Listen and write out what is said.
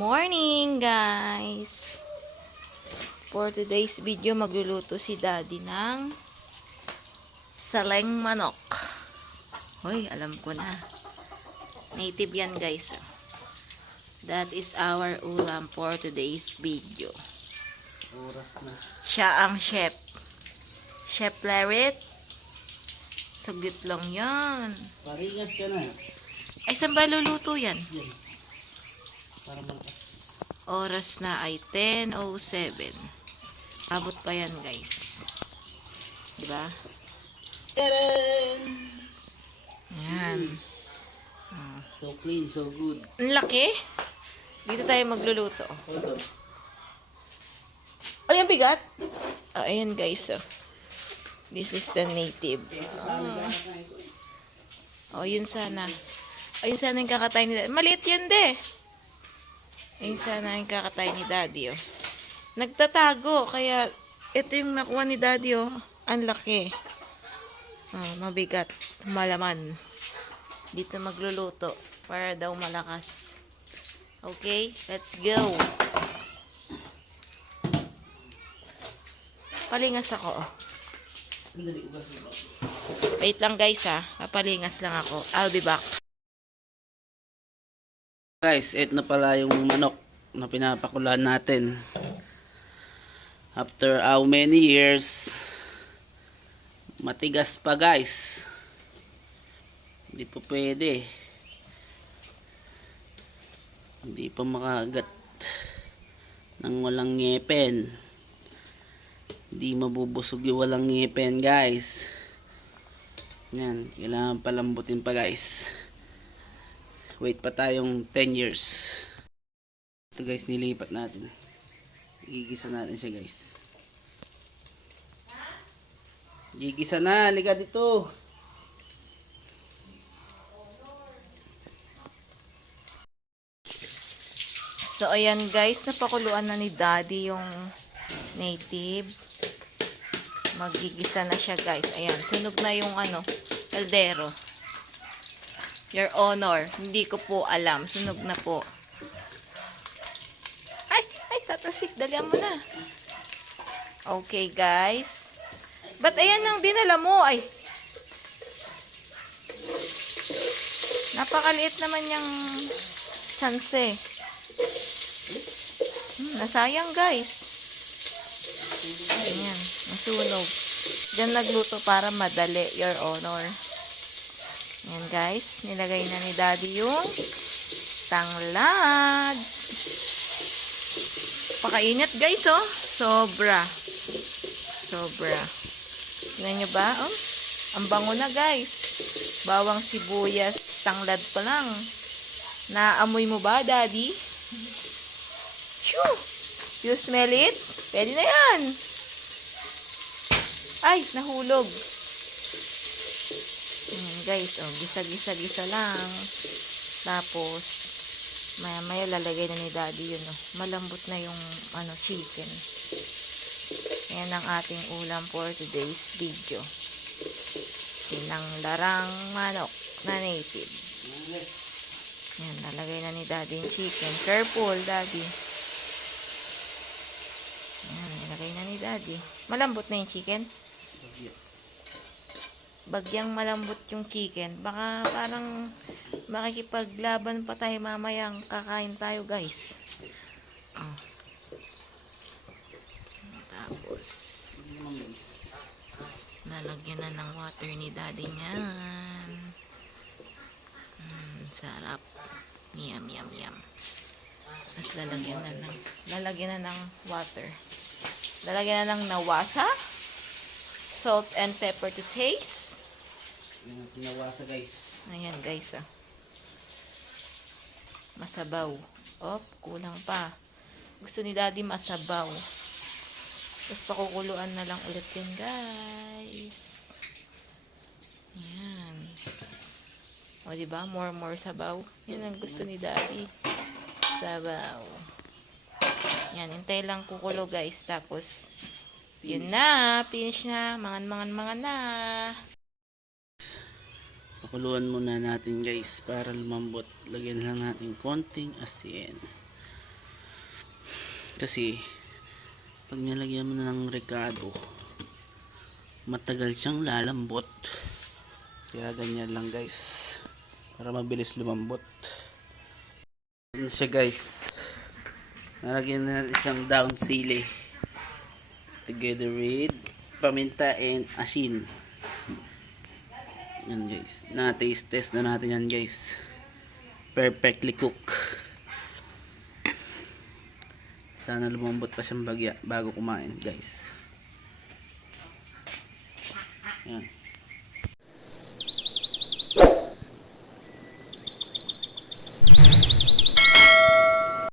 morning, guys! For today's video, magluluto si Daddy ng saleng manok. Hoy, alam ko na. Native yan, guys. That is our ulam for today's video. Oras na. Siya ang chef. Chef Larit. Saglit lang yan. Paringas ka na. Ay, saan ba luluto yan? Yan. Para malakas. Oras na ay 10:07. Abot pa yan, guys. Diba? Tadaan! Ayan. So clean, so good. Ang laki. Dito tayo magluluto. Ito. Ano yung bigat? Oh, ayan, guys. Oh. This is the native. Oh, yun sana. Ayun sana yung kakatay ni Daddy. Maliit yan, de. Ayun sana yung kakatay ni Daddy, oh. Nagtatago, kaya ito yung nakuha ni Daddy, oh. Ang laki. Oh, mabigat. Malaman. Dito magluluto para daw malakas. Okay, let's go. Palingas ako, oh. Wait lang, guys, ha. Papalingas lang ako. I'll be back. Guys, ito na pala yung manok na pinapakulan natin. After how many years, matigas pa, guys. Hindi pa pwede. Hindi pa makagat ng walang ngipin. Hindi mabubusog yung walang ngipin, guys. Yan, kailangan palambutin pa, guys. Wait pa tayong 10 years. Ito, guys, nilipat natin. Gigisa natin siya, guys. Gigisa na, halika dito. So, ayan, guys, napakuluan na ni Daddy yung native. Magigisa na siya, guys. Ayan, sunog na yung kaldero. Your Honor, hindi ko po alam. Sunog na po. Ay, tatasik. Dalihan mo na. Okay, guys. Ba't ayan ang dinala mo? Ay, napakaliit naman yung sanse. Nasayang, guys. Ayan, nasunog. Diyan nagluto para madali, Your Honor. Ayan, guys. Nilagay na ni Daddy yung tanglad. Pakainit, guys, oh. Sobra. Tingnan nyo ba? Oh? Ang bango na, guys. Bawang sibuyas, tanglad pa lang. Naamoy mo ba, Daddy? Shoo! You smell it? Pwede na yan. Ay, nahulog. Guys, oh, gisa lang. Tapos, maya lalagay na ni Daddy yun, oh. Malambot na yung, chicken. Ayan ang ating ulam for today's video. Sinanglarang manok na native. Ayan, lalagay na ni Daddy yung chicken. Careful, Daddy. Ayan, nilagay na ni Daddy. Malambot na yung chicken? Bagyang malambot yung chicken. Baka parang makikipaglaban pa tayo mamayang kakain tayo, guys. Oh. Tapos, lalagyan na ng water ni Daddy niyan. Sarap. Yum. Tapos lalagyan na ng water. Lalagyan na ng nawasa. Salt and pepper to taste. Tinawasa, guys. Ayan, guys, ah. Masabaw. Op, kulang pa. Gusto ni Daddy masabaw. Tapos pakukuluan na lang ulit yun, guys. Ayan. O, diba? More sabaw. Yan ang gusto ni Daddy. Sabaw. Yan, hintay lang kukulo, guys. Tapos, yun na. Finish na. Mangan na. Pakuluan muna natin, guys, para lumambot. Lagyan lang natin konting asin. Kasi pag nilagyan mo na ng rekado, matagal siyang lalambot. Kaya ganyan lang guys, para mabilis lumambot. Yan siya guys, nalagyan na siyang down sili together with paminta and asin. Yan guys, na-taste test na natin yan guys. Perfectly cook. Sana lumambot pa siyang bagya bago kumain guys. Yan.